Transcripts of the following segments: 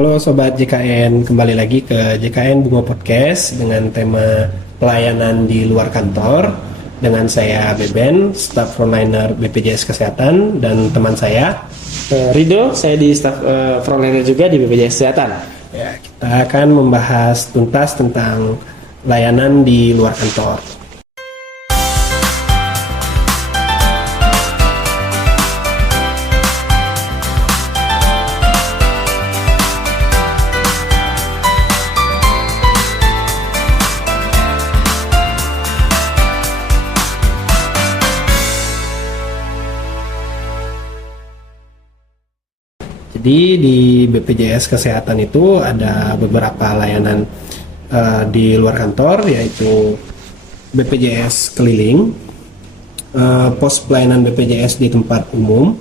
Halo Sobat JKN, kembali lagi ke JKN Bungo Podcast dengan tema pelayanan di luar kantor dengan saya Beben, staf frontliner BPJS Kesehatan, dan teman saya Rido, saya di staf frontliner juga di BPJS Kesehatan. ya, kita akan membahas tuntas tentang layanan di luar kantor. Jadi di BPJS Kesehatan itu ada beberapa layanan di luar kantor, yaitu BPJS keliling, pos pelayanan BPJS di tempat umum,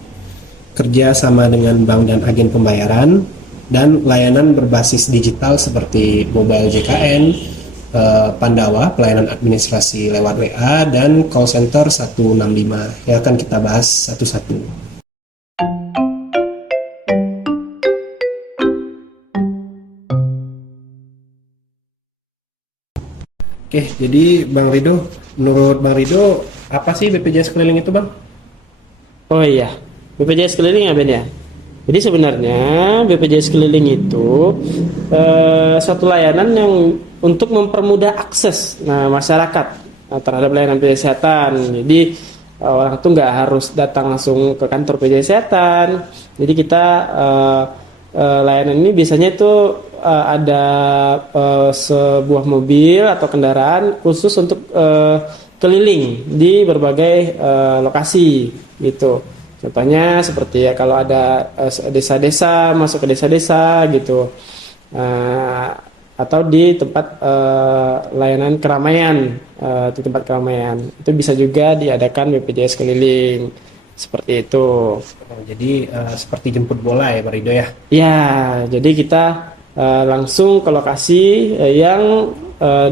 kerja sama dengan bank dan agen pembayaran, dan layanan berbasis digital seperti mobile JKN, Pandawa, pelayanan administrasi lewat WA, dan call center 165 yang akan kita bahas satu-satu. Oke, jadi Bang Rido, menurut Bang Rido, apa sih BPJS keliling itu, Bang? Oh iya, BPJS keliling ya Ben ya. Jadi sebenarnya BPJS keliling itu suatu layanan yang untuk mempermudah akses masyarakat terhadap layanan BPJS Kesehatan. Jadi orang itu nggak harus datang langsung ke kantor BPJS Kesehatan. Jadi kita layanan ini biasanya itu ada sebuah mobil atau kendaraan khusus untuk keliling di berbagai lokasi gitu. Contohnya seperti ya kalau ada desa-desa, masuk ke desa-desa gitu, atau di tempat layanan keramaian, di tempat keramaian itu bisa juga diadakan BPJS keliling seperti itu. Jadi seperti jemput bola ya, Bang Rido ya? Ya, jadi kita langsung ke lokasi yang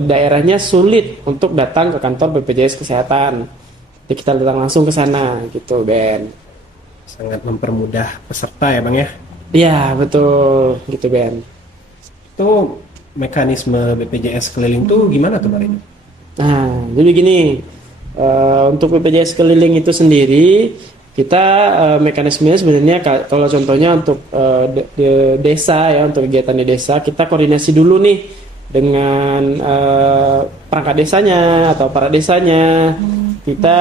daerahnya sulit untuk datang ke kantor BPJS Kesehatan. Jadi kita datang langsung ke sana gitu, Ben. Sangat mempermudah peserta ya, Bang ya? Iya, betul gitu, Ben. Itu mekanisme BPJS keliling tuh gimana tuh, Bang Rido? Nah, jadi gini, untuk BPJS keliling itu sendiri kita mekanismenya sebenarnya kalau contohnya untuk desa ya, untuk kegiatan di desa kita koordinasi dulu nih dengan perangkat desanya atau para desanya. Kita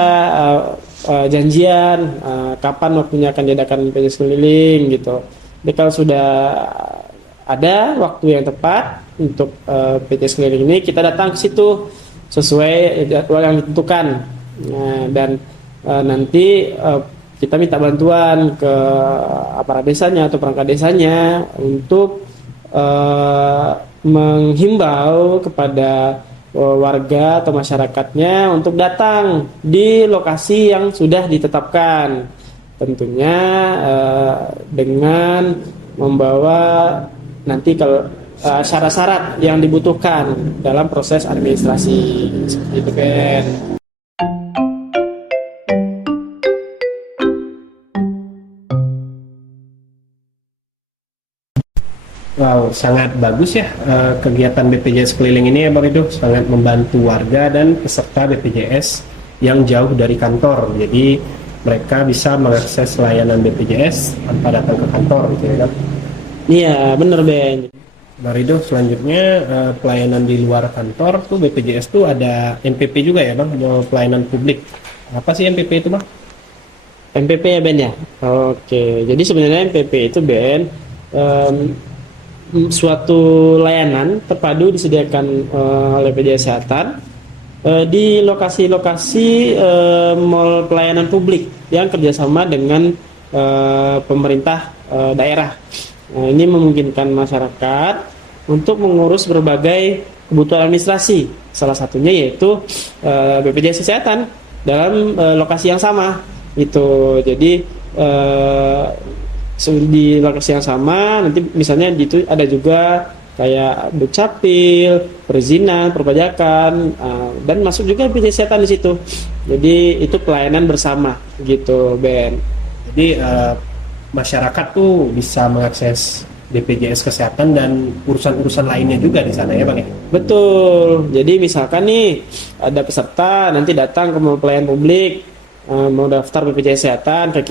janjian kapan waktunya akan diadakan BPJS keliling gitu. Jadi kalau sudah ada waktu yang tepat untuk BPJS keliling ini, kita datang ke situ sesuai jadwal yang ditentukan. Nah, dan nanti kita minta bantuan ke aparat desanya atau perangkat desanya untuk menghimbau kepada warga atau masyarakatnya untuk datang di lokasi yang sudah ditetapkan. Tentunya dengan membawa nanti kalau syarat-syarat yang dibutuhkan dalam proses administrasi seperti itu, Ben. Wow, sangat bagus ya kegiatan BPJS keliling ini ya, Bang Rido. Sangat membantu warga dan peserta BPJS yang jauh dari kantor. Jadi mereka bisa mengakses layanan BPJS tanpa datang ke kantor gitu ya, kan? Iya, bener, Ben. Bang Rido, selanjutnya pelayanan di luar kantor tuh BPJS tuh ada MPP juga ya, Bang, pelayanan publik. Apa sih MPP itu, Bang? MPP ya, Ben ya. Oke, jadi sebenarnya MPP itu, Ben, suatu layanan terpadu disediakan oleh BPJS Kesehatan di lokasi-lokasi mall pelayanan publik yang kerjasama dengan pemerintah daerah. Nah, ini memungkinkan masyarakat untuk mengurus berbagai kebutuhan administrasi. Salah satunya yaitu BPJS Kesehatan dalam lokasi yang sama. Itu jadi di lokasi yang sama nanti misalnya itu ada juga kayak dukcapil, perizinan, perpajakan, dan masuk juga BPJS Kesehatan di situ. Jadi itu pelayanan bersama gitu, Ben. Jadi masyarakat tuh bisa mengakses BPJS Kesehatan dan urusan-urusan lainnya juga di sana ya Bang ya? Betul. Jadi misalkan nih ada peserta nanti datang ke pelayanan publik, mau daftar BPJS Kesehatan ke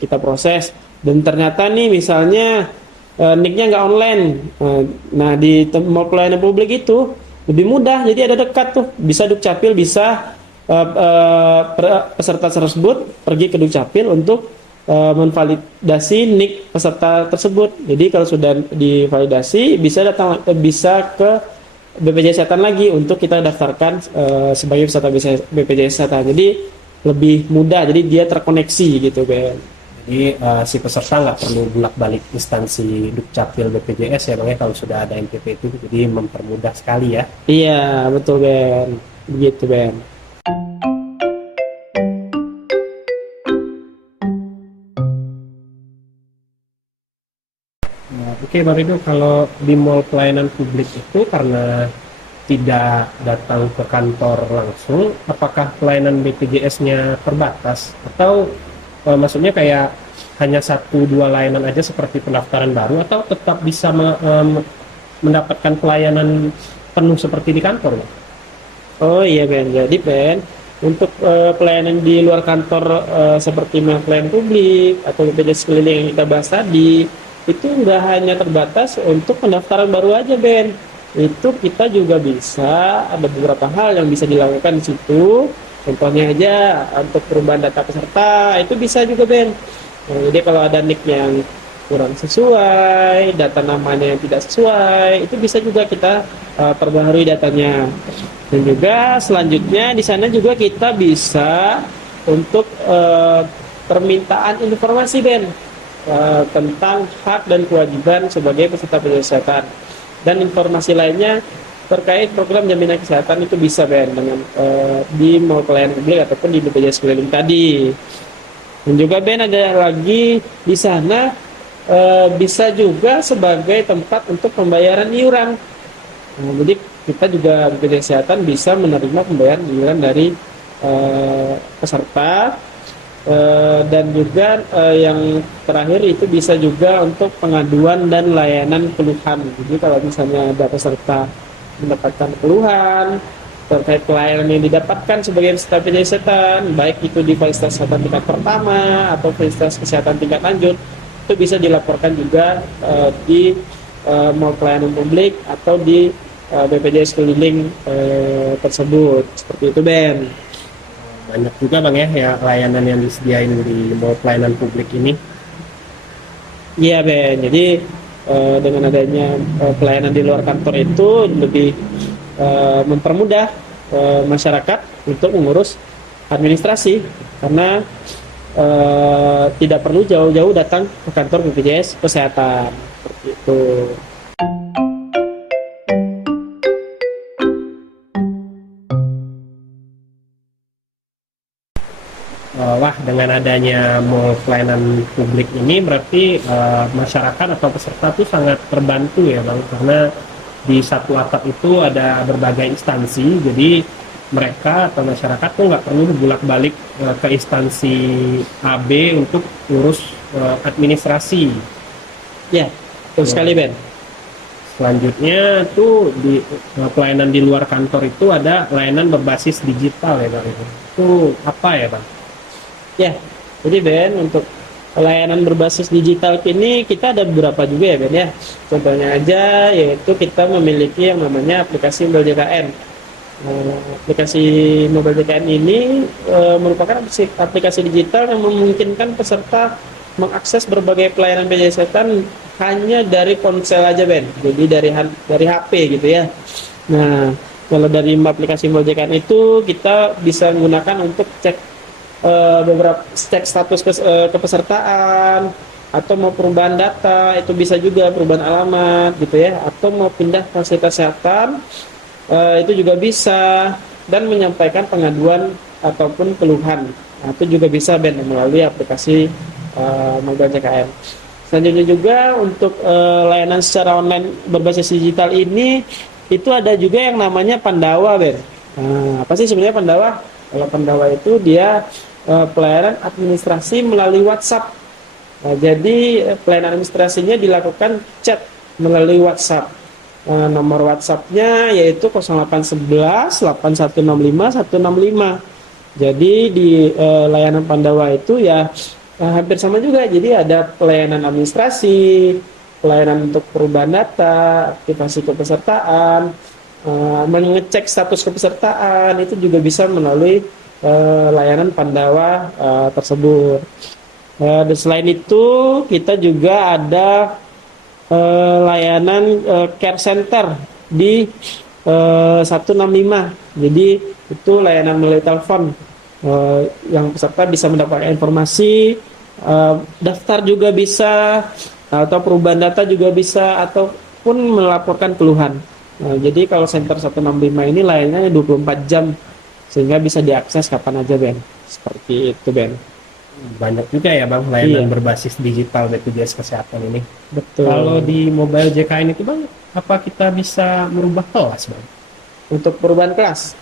kita proses, dan ternyata nih misalnya nicknya nggak online. Nah di mau pelayanan publik itu lebih mudah, jadi ada dekat tuh, bisa Dukcapil, bisa peserta tersebut pergi ke Dukcapil untuk menvalidasi nick peserta tersebut. Jadi kalau sudah divalidasi bisa ke BPJS Kesehatan lagi untuk kita daftarkan sebagai peserta BPJS Kesehatan. Jadi lebih mudah, jadi dia terkoneksi gitu Ben. Jadi si peserta nggak perlu bolak-balik instansi Dukcapil BPJS ya Bang ya, kalau sudah ada MPP itu, jadi mempermudah sekali ya. Iya betul Ben, begitu Ben. Nah, oke Bang Rido, kalau di mall pelayanan publik itu karena tidak datang ke kantor langsung, apakah pelayanan BPJS-nya terbatas? Atau maksudnya kayak hanya satu dua layanan aja seperti pendaftaran baru, atau tetap bisa mendapatkan pelayanan penuh seperti di kantor Bang? Oh iya Ben, jadi Ben untuk pelayanan di luar kantor seperti pelayanan publik atau BPJS keliling yang kita bahas tadi, itu nggak hanya terbatas untuk pendaftaran baru aja Ben. Itu kita juga bisa, ada beberapa hal yang bisa dilakukan di situ. Contohnya aja untuk perubahan data peserta itu bisa juga Ben. Nah, jadi kalau ada nick yang kurang sesuai, data namanya yang tidak sesuai, itu bisa juga kita perbaharui datanya. Dan juga selanjutnya di sana juga kita bisa untuk permintaan informasi Ben tentang hak dan kewajiban sebagai peserta BPJS Kesehatan, dan informasi lainnya terkait program jaminan kesehatan itu bisa Ben dengan di mau pelayanan publik ataupun di BPJS keliling tadi. Dan juga Ben ada lagi di sana bisa juga sebagai tempat untuk pembayaran iuran. Nah, jadi kita juga BPJS Kesehatan bisa menerima pembayaran iuran dari peserta, dan juga yang terakhir itu bisa juga untuk pengaduan dan layanan keluhan. Jadi kalau misalnya ada peserta mendapatkan keluhan terkait pelayanan yang didapatkan sebagai peserta BPJS Kesehatan, baik itu di fasilitas kesehatan tingkat pertama atau fasilitas kesehatan tingkat lanjut, itu bisa dilaporkan juga di mall pelayanan publik atau di BPJS keliling tersebut. Seperti itu Ben. Banyak juga Bang ya layanan yang disediain di mall pelayanan publik ini. Iya Ben, jadi dengan adanya pelayanan di luar kantor itu lebih mempermudah masyarakat untuk mengurus administrasi, karena tidak perlu jauh-jauh datang ke kantor BPJS Kesehatan. Seperti itu. Wah, dengan adanya mall pelayanan publik ini berarti masyarakat atau peserta tuh sangat terbantu ya Bang, karena di satu atap itu ada berbagai instansi, jadi mereka atau masyarakat tuh nggak perlu bolak-balik ke instansi A, B untuk urus administrasi. Ya, betul sekali Ben. Selanjutnya tuh di pelayanan di luar kantor itu ada layanan berbasis digital ya Bang. Itu apa ya Bang? Ya, jadi Ben untuk pelayanan berbasis digital ini kita ada beberapa juga ya Ben ya. Contohnya aja yaitu kita memiliki yang namanya aplikasi Mobile JKN. Aplikasi Mobile JKN ini merupakan aplikasi digital yang memungkinkan peserta mengakses berbagai pelayanan BPJS Kesehatan hanya dari ponsel aja Ben. Jadi dari HP gitu ya. Nah, kalau dari aplikasi Mobile JKN itu kita bisa menggunakan untuk cek beberapa status kepesertaan, atau mau perubahan data, itu bisa juga perubahan alamat gitu ya, atau mau pindah fasilitas kesehatan itu juga bisa, dan menyampaikan pengaduan ataupun keluhan. Nah, itu juga bisa Ben melalui aplikasi Mobile JKN. Selanjutnya juga untuk layanan secara online berbasis digital ini itu ada juga yang namanya Pandawa Ben. Nah, apa sih sebenarnya Pandawa? Kalau Pandawa itu dia pelayanan administrasi melalui WhatsApp. Nah, jadi pelayanan administrasinya dilakukan chat melalui WhatsApp. Nomor WhatsApp-nya yaitu 0811 8165 165. Jadi di layanan Pandawa itu ya hampir sama juga. Jadi ada pelayanan administrasi, pelayanan untuk perubahan data, aktivasi kepesertaan, mengecek status kepesertaan itu juga bisa melalui layanan Pandawa tersebut. Dan selain itu kita juga ada layanan care center di 165. Jadi itu layanan melalui telepon yang peserta bisa mendapatkan informasi, daftar juga bisa, atau perubahan data juga bisa, ataupun melaporkan keluhan. Jadi kalau center 165 ini layanannya 24 jam sehingga bisa diakses kapan aja, Ben. Seperti itu, Ben. Banyak juga ya Bang layanan Iya. berbasis digital BPJS Kesehatan ini. Betul. Kalau di mobile JKN itu Bang, apa kita bisa merubah kelas Bang? Untuk perubahan kelas.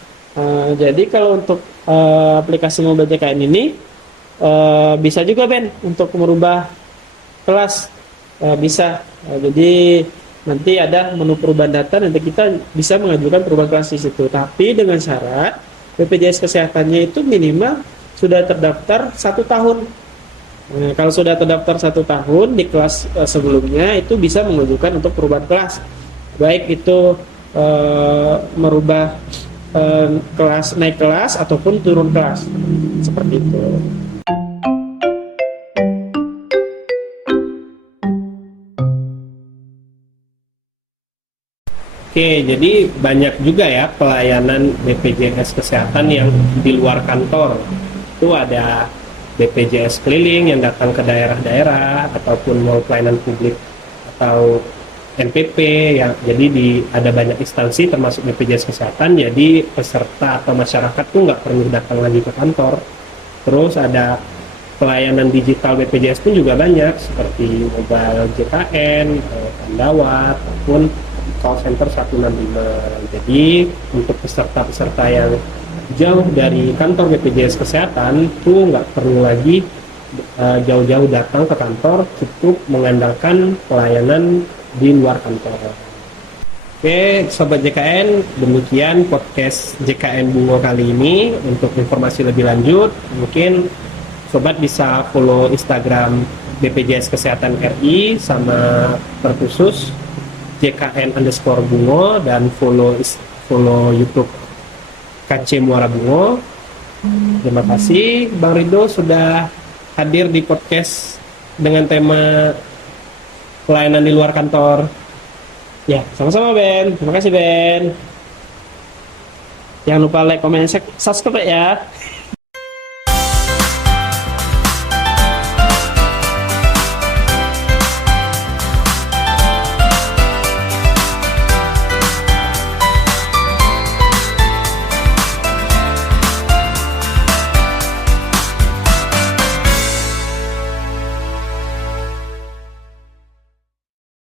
Jadi kalau untuk aplikasi mobile JKN ini bisa juga, Ben, untuk merubah kelas. Bisa. Jadi nanti ada menu perubahan data, nanti kita bisa mengajukan perubahan kelas di situ. Tapi dengan syarat BPJS Kesehatannya itu minimal sudah terdaftar 1 tahun. Kalau sudah terdaftar 1 tahun di kelas sebelumnya, itu bisa mengajukan untuk perubahan kelas, baik itu merubah kelas, naik kelas ataupun turun kelas, seperti itu. Oke, jadi banyak juga ya pelayanan BPJS Kesehatan yang di luar kantor. Itu ada BPJS keliling yang datang ke daerah-daerah ataupun mau pelayanan publik atau NPP ya. Jadi ada banyak instansi termasuk BPJS Kesehatan. Jadi peserta atau masyarakat tuh nggak perlu datang lagi ke kantor. Terus ada pelayanan digital BPJS pun juga banyak seperti mobile JKN, Pandawa ataupun call center 165. Jadi untuk peserta-peserta yang jauh dari kantor BPJS Kesehatan tuh nggak perlu lagi jauh-jauh datang ke kantor, cukup mengandalkan pelayanan di luar kantor. Oke, Sobat JKN, demikian podcast JKN Bungo kali ini. Untuk informasi lebih lanjut, mungkin Sobat bisa follow Instagram BPJS Kesehatan RI sama terkhusus JKN_Bungo dan follow YouTube KC Muara Bungo. Terima kasih Bang Rido sudah hadir di podcast dengan tema pelayanan di luar kantor. Ya, sama-sama Ben. Terima kasih Ben. Jangan lupa like, comment, subscribe ya.